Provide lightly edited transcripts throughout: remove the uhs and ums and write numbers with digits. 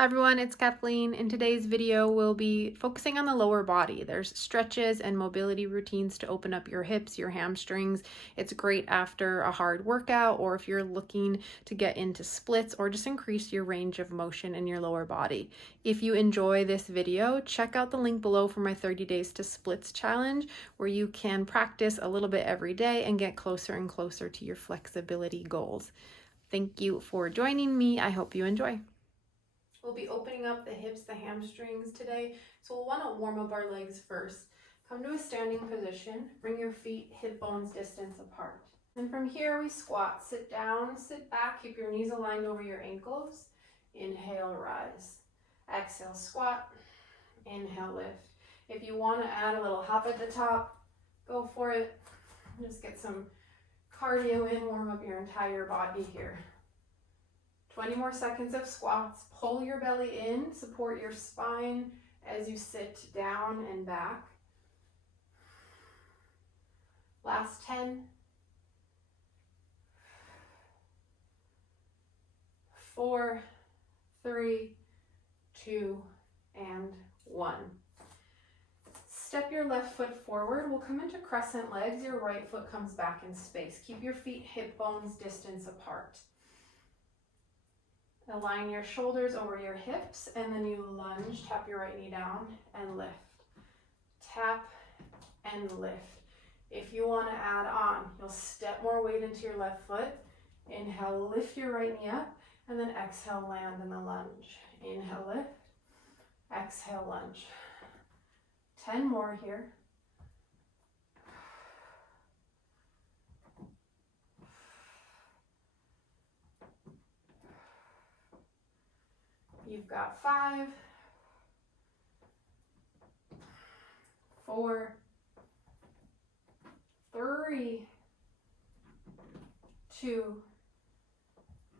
Hi everyone, it's Kathleen. In today's video, we'll be focusing on the lower body. There's stretches and mobility routines to open up your hips, your hamstrings. It's great after a hard workout or if you're looking to get into splits or just increase your range of motion in your lower body. If you enjoy this video, check out the link below for my 30 Days to Splits challenge, where you can practice a little bit every day and get closer and closer to your flexibility goals. Thank you for joining me. I hope you enjoy. We'll be opening up the hips, the hamstrings today. So we'll want to warm up our legs first. Come to a standing position. Bring your feet hip bones distance apart. And from here we squat. Sit down, sit back, keep your knees aligned over your ankles. Inhale, rise. Exhale, squat. Inhale, lift. If you want to add a little hop at the top, go for it. Just get some cardio in, warm up your entire body here. 20 more seconds of squats. Pull your belly in, support your spine as you sit down and back. Last 10. 4, 3, 2, and 1. Step your left foot forward. We'll come into crescent legs. Your right foot comes back in space. Keep your feet hip bones distance apart. Align your shoulders over your hips, and then you lunge, tap your right knee down, and lift. Tap and lift. If you want to add on, you'll step more weight into your left foot. Inhale, lift your right knee up, and then exhale, land in the lunge. Inhale, lift. Exhale, lunge. 10 more here. You've got 5, 4, 3, 2,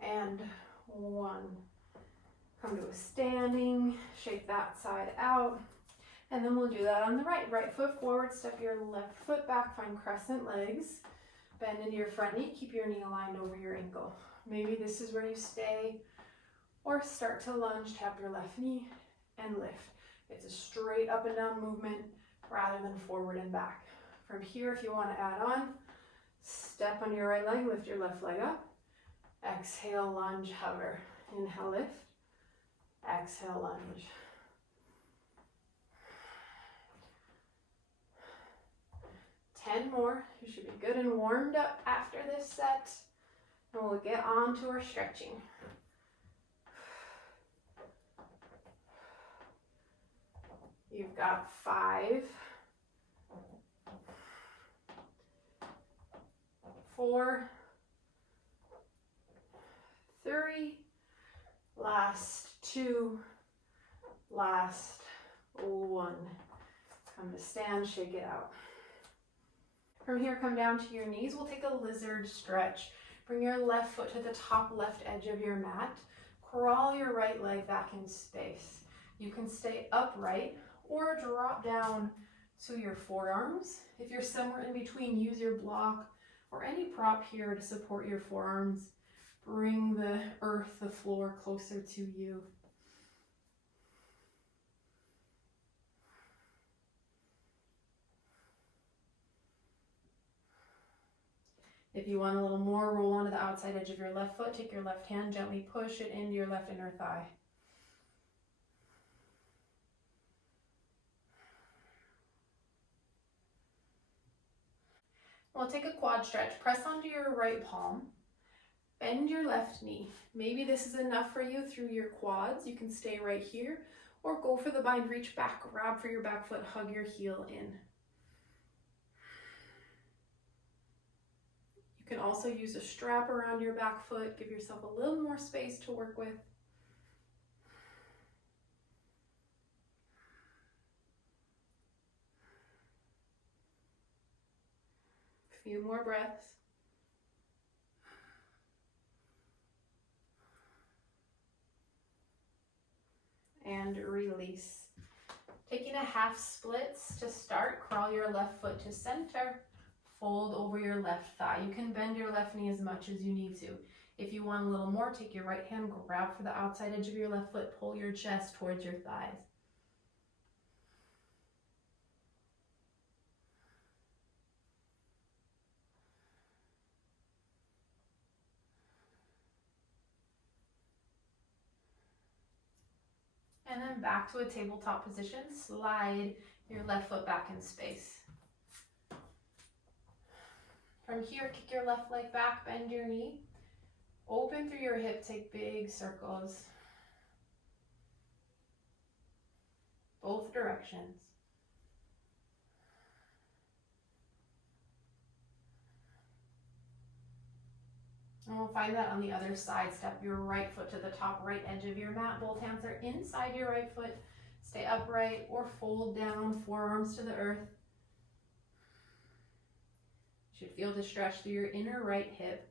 and 1. Come to a standing, shake that side out, and then we'll do that on the right. Right foot forward, step your left foot back, find crescent legs, bend into your front knee, keep your knee aligned over your ankle. Maybe this is where you stay, or start to lunge, tap your left knee, and lift. It's a straight up and down movement rather than forward and back. From here, if you want to add on, step on your right leg, lift your left leg up. Exhale, lunge, hover. Inhale, lift. Exhale, lunge. Ten more. You should be good and warmed up after this set. And we'll get on to our stretching. You've got 5, 4, 3, last 2, last 1. Come to stand, shake it out. From here, come down to your knees. We'll take a lizard stretch. Bring your left foot to the top left edge of your mat. Crawl your right leg back in space. You can stay upright or drop down to your forearms. If you're somewhere in between, use your block or any prop here to support your forearms. Bring the earth, the floor closer to you. If you want a little more, roll onto the outside edge of your left foot. Take your left hand, gently push it into your left inner thigh. We'll take a quad stretch. Press onto your right palm. Bend your left knee. Maybe this is enough for you through your quads. You can stay right here or go for the bind, reach back, grab for your back foot, hug your heel in. You can also use a strap around your back foot. Give yourself a little more space to work with. A few more breaths. And release. Taking a half splits to start, crawl your left foot to center, fold over your left thigh. You can bend your left knee as much as you need to. If you want a little more, take your right hand, grab for the outside edge of your left foot, pull your chest towards your thighs. And then back to a tabletop position, slide your left foot back in space. From here, kick your left leg back, bend your knee, open through your hip, take big circles, both directions. And we'll find that on the other side. Step your right foot to the top right edge of your mat. Both hands are inside your right foot. Stay upright or fold down, forearms to the earth. You should feel the stretch through your inner right hip.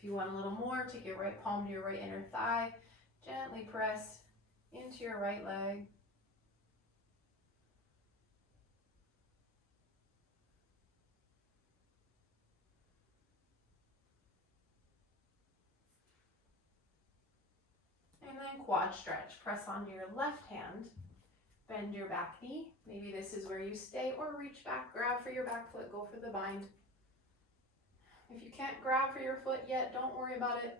If you want a little more, take your right palm to your right inner thigh. Gently press into your right leg. And then quad stretch. Press onto your left hand. Bend your back knee. Maybe this is where you stay, or reach back, grab for your back foot, go for the bind. If you can't grab for your foot yet, don't worry about it.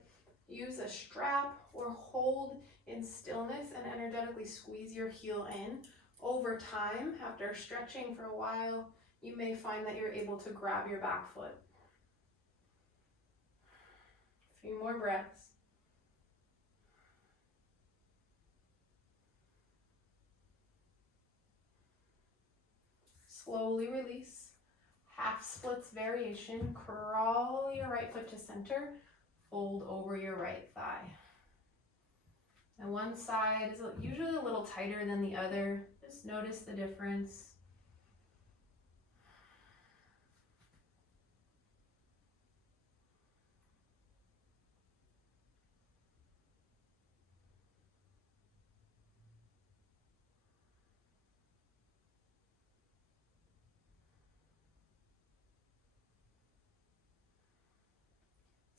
Use a strap or hold in stillness and energetically squeeze your heel in. Over time, after stretching for a while, you may find that you're able to grab your back foot. A few more breaths. Slowly release. Half splits variation. Crawl your right foot to center. Fold over your right thigh. And one side is usually a little tighter than the other. Just notice the difference.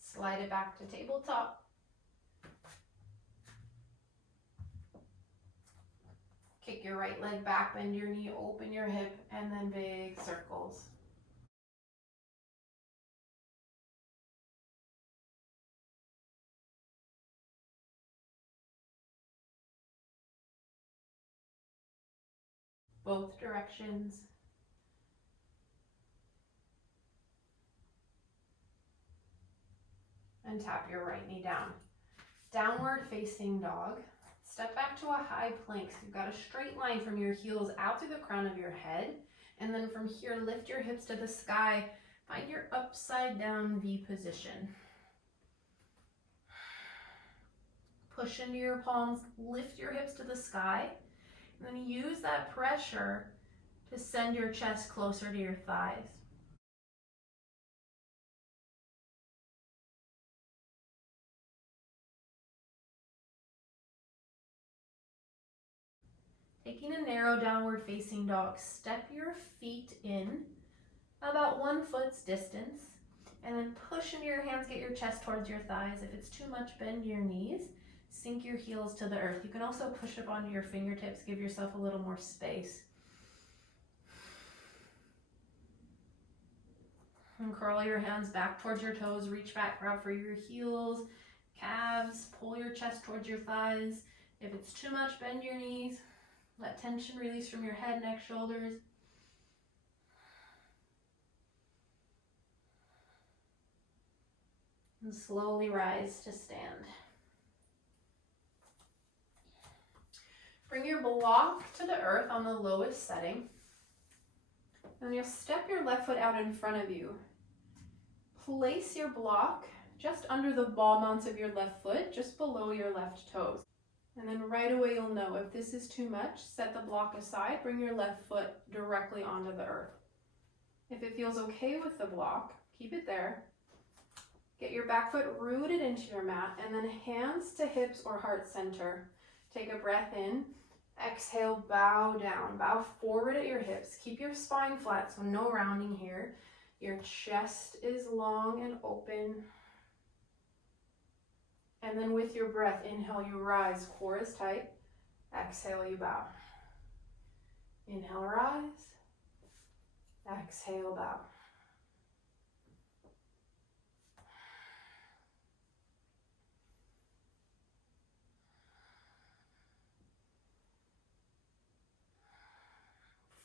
Slide it back to tabletop. Kick your right leg back, bend your knee, open your hip, and then big circles. Both directions. And tap your right knee down. Downward facing dog. Step back to a high plank. So you've got a straight line from your heels out to the crown of your head. And then from here, lift your hips to the sky. Find your upside down V position. Push into your palms, lift your hips to the sky. And then use that pressure to send your chest closer to your thighs. Taking a narrow downward facing dog, step your feet in about 1 foot's distance, and then push into your hands, get your chest towards your thighs. If it's too much, bend your knees, sink your heels to the earth. You can also push up onto your fingertips, give yourself a little more space. And curl your hands back towards your toes, reach back, grab for your heels, calves, pull your chest towards your thighs. If it's too much, bend your knees. Let tension release from your head, neck, shoulders. And slowly rise to stand. Bring your block to the earth on the lowest setting. And you'll step your left foot out in front of you. Place your block just under the ball mounts of your left foot, just below your left toes. And then right away you'll know if this is too much, set the block aside, bring your left foot directly onto the earth. If it feels okay with the block, keep it there. Get your back foot rooted into your mat, and then hands to hips or heart center. Take a breath in. Exhale, bow down. Bow forward at your hips. Keep your spine flat, so no rounding here. Your chest is long and open. And then with your breath, inhale, you rise. Core is tight. Exhale, you bow. Inhale, rise. Exhale, bow.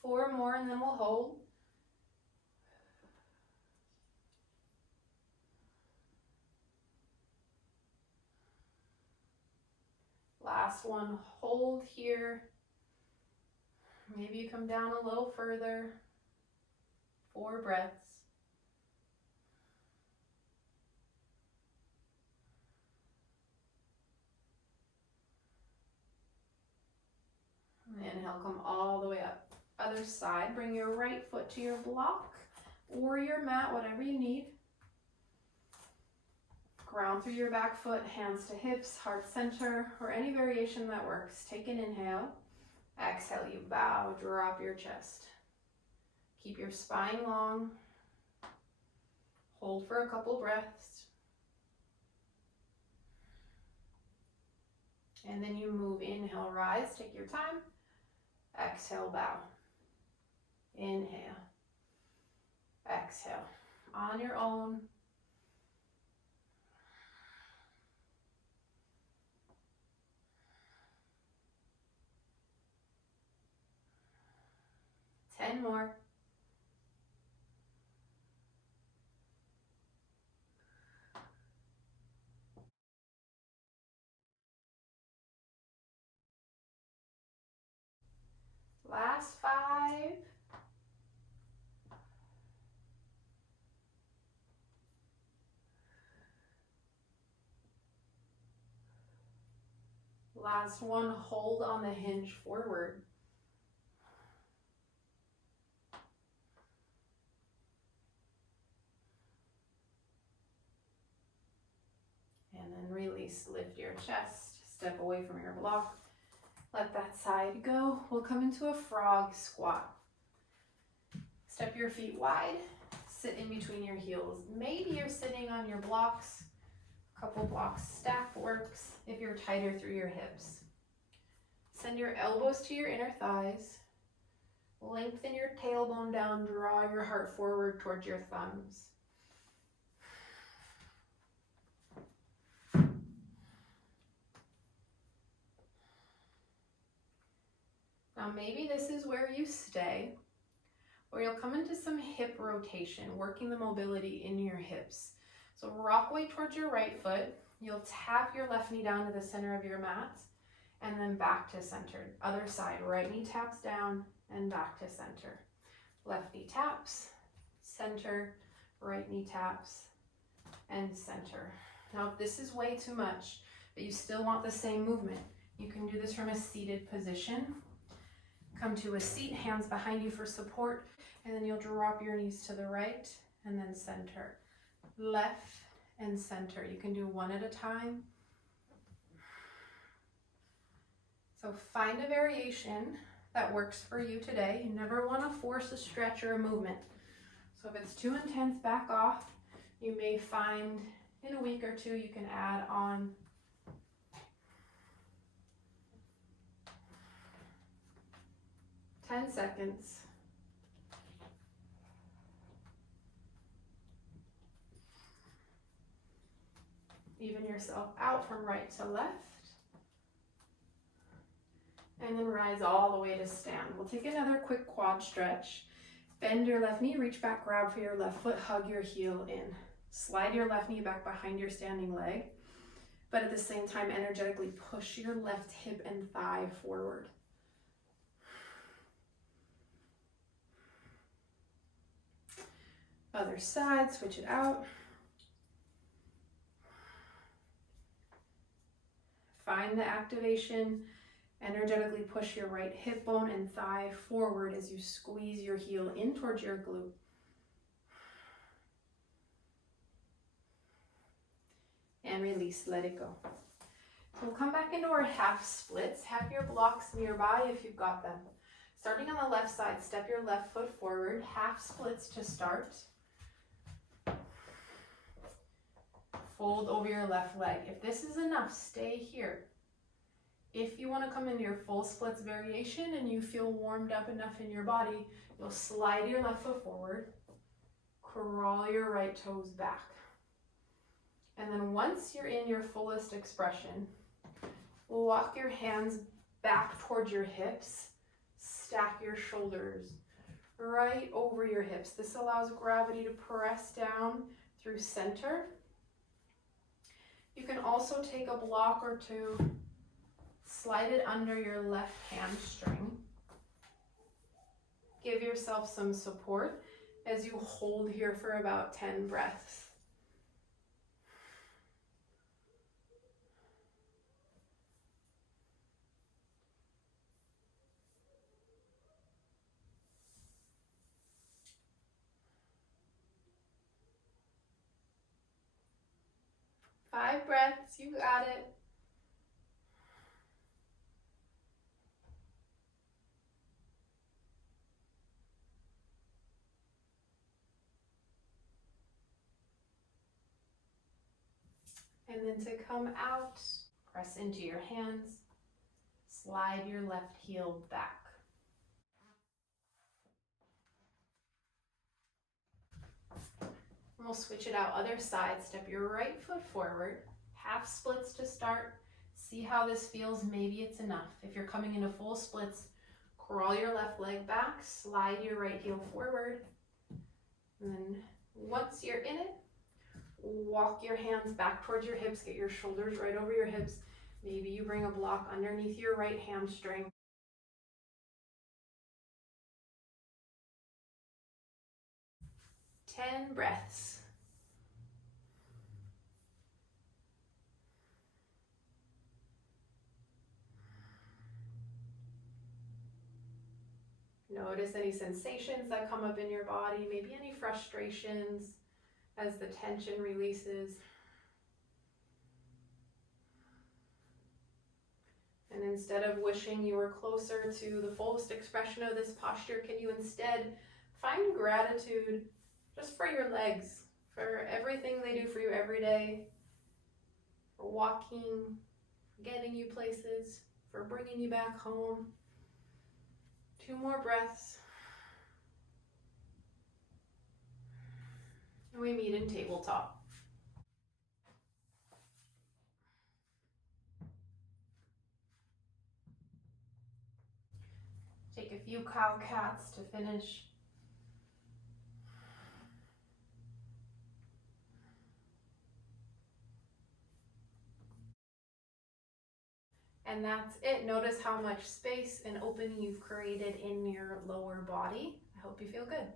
Four more and then we'll hold. Last one, hold here. Maybe you come down a little further. 4 breaths. Inhale, come all the way up. Other side, bring your right foot to your block or your mat, whatever you need. Ground through your back foot, hands to hips, heart center, or any variation that works. Take an inhale. Exhale, you bow, drop your chest. Keep your spine long. Hold for a couple breaths. And then you move, inhale, rise, take your time. Exhale, bow. Inhale. Exhale. On your own. Ten more. Last 5. Last one, hold on the hinge forward. And then release, lift your chest, step away from your block. Let that side go. We'll come into a frog squat. Step your feet wide, sit in between your heels. Maybe you're sitting on your blocks. A couple blocks stacked works if you're tighter through your hips. Send your elbows to your inner thighs. Lengthen your tailbone down, draw your heart forward towards your thumbs. Now maybe this is where you stay, or you'll come into some hip rotation, working the mobility in your hips. So rock weight towards your right foot. You'll tap your left knee down to the center of your mat, and then back to center. Other side, right knee taps down and back to center. Left knee taps, center, right knee taps, and center. Now if this is way too much, but you still want the same movement, you can do this from a seated position. Come to a seat, hands behind you for support, and then you'll drop your knees to the right and then center. Left and center. You can do one at a time. So find a variation that works for you today. You never want to force a stretch or a movement. So if it's too intense, back off. You may find in a week or two you can add on. Ten seconds. Even yourself out from right to left. And then rise all the way to stand. We'll take another quick quad stretch. Bend your left knee, reach back, grab for your left foot, hug your heel in. Slide your left knee back behind your standing leg, but at the same time energetically push your left hip and thigh forward. Other side, switch it out. Find the activation. Energetically push your right hip bone and thigh forward as you squeeze your heel in towards your glute. and release, let it go. So we'll come back into our half splits. Have your blocks nearby if you've got them. Starting on the left side, step your left foot forward, half splits to start. Fold over your left leg. If this is enough, stay here. If you want to come into your full splits variation and you feel warmed up enough in your body, you'll slide your left foot forward, crawl your right toes back. And then once you're in your fullest expression, walk your hands back towards your hips, stack your shoulders right over your hips. This allows gravity to press down through center. You can also take a block or two, slide it under your left hamstring. Give yourself some support as you hold here for about 10 breaths. Five breaths, you got it. And then to come out, press into your hands, slide your left heel back. And we'll switch it out, other side. Step your right foot forward, half splits to start. See how this feels, maybe it's enough. If you're coming into full splits, crawl your left leg back, slide your right heel forward. And then once you're in it, walk your hands back towards your hips, get your shoulders right over your hips. Maybe you bring a block underneath your right hamstring. Ten breaths. Notice any sensations that come up in your body, maybe any frustrations as the tension releases. And instead of wishing you were closer to the fullest expression of this posture, can you instead find gratitude just for your legs, for everything they do for you every day, for walking, for getting you places, for bringing you back home. 2 more breaths. And we meet in tabletop. Take a few cow cats to finish. And that's it. Notice how much space and opening you've created in your lower body. I hope you feel good.